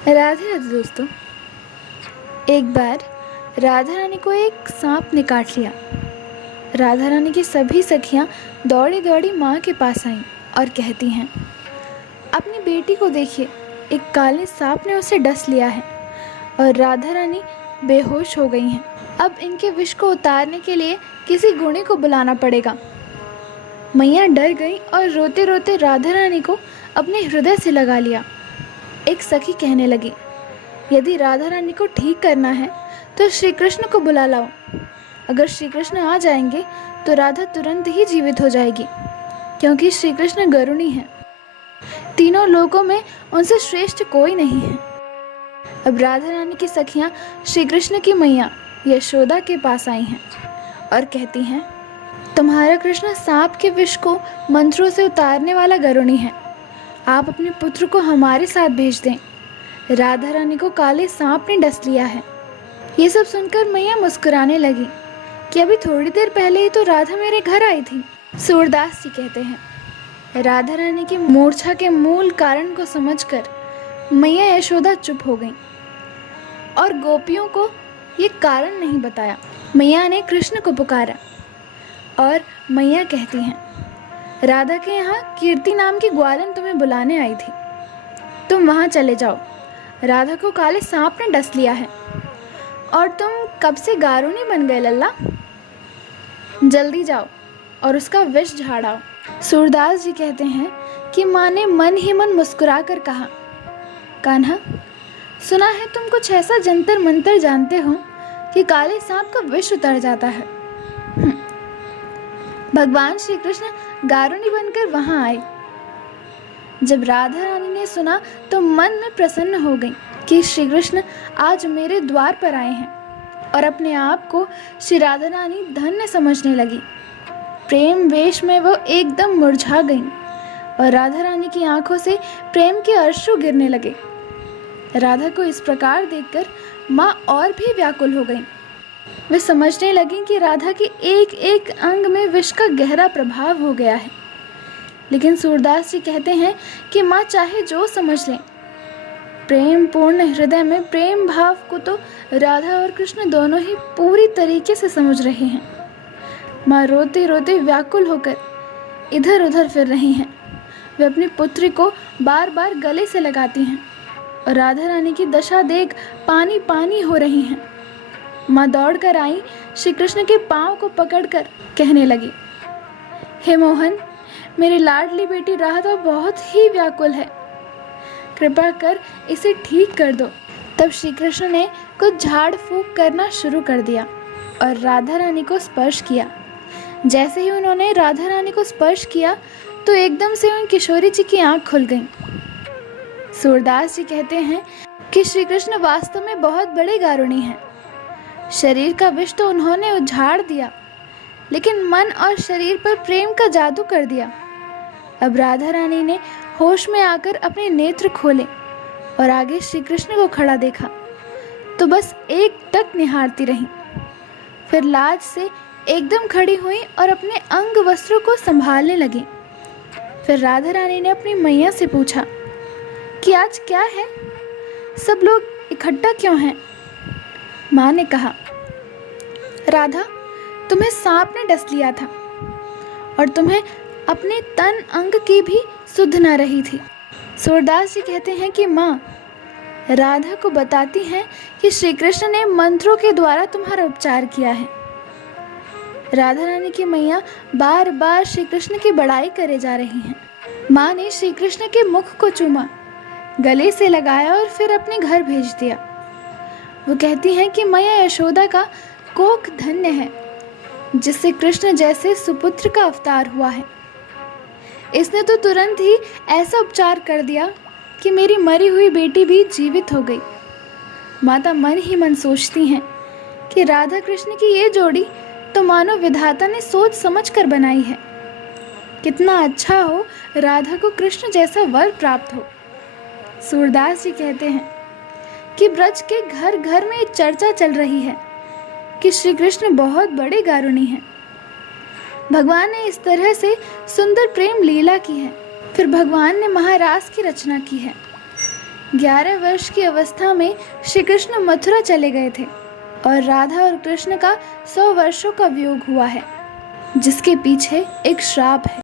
राधे राधे दोस्तों। एक बार राधा रानी को एक सांप ने काट लिया। राधा रानी की सभी सखियां दौड़ी दौड़ी माँ के पास आईं और कहती हैं, अपनी बेटी को देखिए, एक काले सांप ने उसे डस लिया है और राधा रानी बेहोश हो गई हैं। अब इनके विष को उतारने के लिए किसी गुणी को बुलाना पड़ेगा। मैया डर गई और रोते रोते राधा रानी को अपने हृदय से लगा लिया। एक सखी कहने लगी, यदि राधा रानी को ठीक करना है तो श्री कृष्ण को बुला लाओ। अगर श्री कृष्ण आ जाएंगे तो राधा तुरंत ही जीवित हो जाएगी, क्योंकि श्री कृष्ण गरुणी हैं। तीनों लोकों में उनसे श्रेष्ठ कोई नहीं है। अब राधा रानी की सखियां श्री कृष्ण की मैया यशोदा के पास आई हैं और कहती हैं, तुम्हारा कृष्ण सांप के विष को मंत्रों से उतारने वाला गरुणी है। आप अपने पुत्र को हमारे साथ भेज दें। राधा रानी को काले सांप ने डस लिया है। ये सब सुनकर मैया मुस्कुराने लगी कि अभी थोड़ी देर पहले ही तो राधा मेरे घर आई थी। सूरदास जी कहते हैं, राधा रानी की मूर्छा के मूल कारण को समझकर मैया यशोदा चुप हो गईं और गोपियों को ये कारण नहीं बताया। मैया ने कृष्ण को पुकारा और मैया कहती हैं, राधा के यहाँ कीर्ति नाम की ग्वालन तुम्हें बुलाने आई थी। तुम वहाँ चले जाओ। राधा को काले सांप ने डस लिया है और तुम कब से गारुणी बन गए लल्ला। जल्दी जाओ और उसका विष झाड़ाओ। सूरदास जी कहते हैं कि माँ ने मन ही मन मुस्कुरा कर कहा, कान्हा, सुना है तुम कुछ ऐसा जंतर मंतर जानते हो कि काले सांप का विष उतर जाता है। भगवान श्री कृष्ण गारुणी बनकर वहां आए। जब राधा रानी ने सुना तो मन में प्रसन्न हो गई कि श्री कृष्ण आज मेरे द्वार पर आए हैं, और अपने आप को श्री राधा रानी धन्य समझने लगी। प्रेम वेश में वो एकदम मुरझा गई और राधा रानी की आंखों से प्रेम के अश्रु गिरने लगे। राधा को इस प्रकार देखकर माँ और भी व्याकुल हो गई। वे समझने लगी कि राधा के एक एक अंग में विष का गहरा प्रभाव हो गया है। लेकिन सूरदास जी कहते हैं कि माँ चाहे जो समझ लें, प्रेम पूर्ण हृदय में प्रेम भाव को तो राधा और कृष्ण दोनों ही पूरी तरीके से समझ रहे हैं। माँ रोते रोते व्याकुल होकर इधर उधर फिर रही हैं। वे अपनी पुत्री को बार बार गले से लगाती हैं और राधा रानी की दशा देख पानी पानी हो रही हैं। माँ दौड़ कर आई, श्री कृष्ण के पाँव को पकड़कर कहने लगी, हे मोहन, मेरी लाडली बेटी राधा बहुत ही व्याकुल है, कृपा कर इसे ठीक कर दो। तब श्री कृष्ण ने कुछ झाड़ फूंक करना शुरू कर दिया और राधा रानी को स्पर्श किया। जैसे ही उन्होंने राधा रानी को स्पर्श किया तो एकदम से उन किशोरी जी की आंख खुल गई। सूरदास जी कहते हैं कि श्री कृष्ण वास्तव में बहुत बड़े गारुणी हैं। शरीर का विष तो उन्होंने उझाड़ दिया, लेकिन मन और शरीर पर प्रेम का जादू कर दिया। अब राधा रानी ने होश में आकर अपने नेत्र खोले और आगे श्री कृष्ण को खड़ा देखा तो बस एक टक निहारती रहीं। फिर लाज से एकदम खड़ी हुई और अपने अंग वस्त्रों को संभालने लगी। फिर राधा रानी ने अपनी मैया से पूछा कि आज क्या है, सब लोग इकट्ठा क्यों हैं? माँ ने कहा, राधा, तुम्हें सांप ने डस लिया था और तुम्हें अपने तन अंग की भी सुध न रही थी। सूरदास जी कहते हैं कि माँ राधा को बताती हैं कि श्री कृष्ण ने मंत्रों के द्वारा तुम्हारा उपचार किया है। राधा रानी की मैया बार बार श्री कृष्ण की बड़ाई करे जा रही हैं। माँ ने श्री कृष्ण के मुख को चूमा, गले से लगाया और फिर अपने घर भेज दिया। वो कहती हैं कि मैया यशोदा का कोख धन्य है, जिससे कृष्ण जैसे सुपुत्र का अवतार हुआ है। इसने तो तुरंत ही ऐसा उपचार कर दिया कि मेरी मरी हुई बेटी भी जीवित हो गई। माता मन ही मन सोचती हैं कि राधा कृष्ण की ये जोड़ी तो मानो विधाता ने सोच समझ कर बनाई है। कितना अच्छा हो राधा को कृष्ण जैसा वर प्राप्त हो। सूरदास जी कहते हैं कि ब्रज के घर घर में चर्चा चल रही है कि श्री कृष्ण बहुत बड़े गारुणी हैं। भगवान ने इस तरह से सुंदर प्रेम लीला की है। फिर भगवान ने महारास की रचना की है। 11 वर्ष की अवस्था में श्री कृष्ण मथुरा चले गए थे और राधा और कृष्ण का 100 वर्षों का वियोग हुआ है, जिसके पीछे एक श्राप है।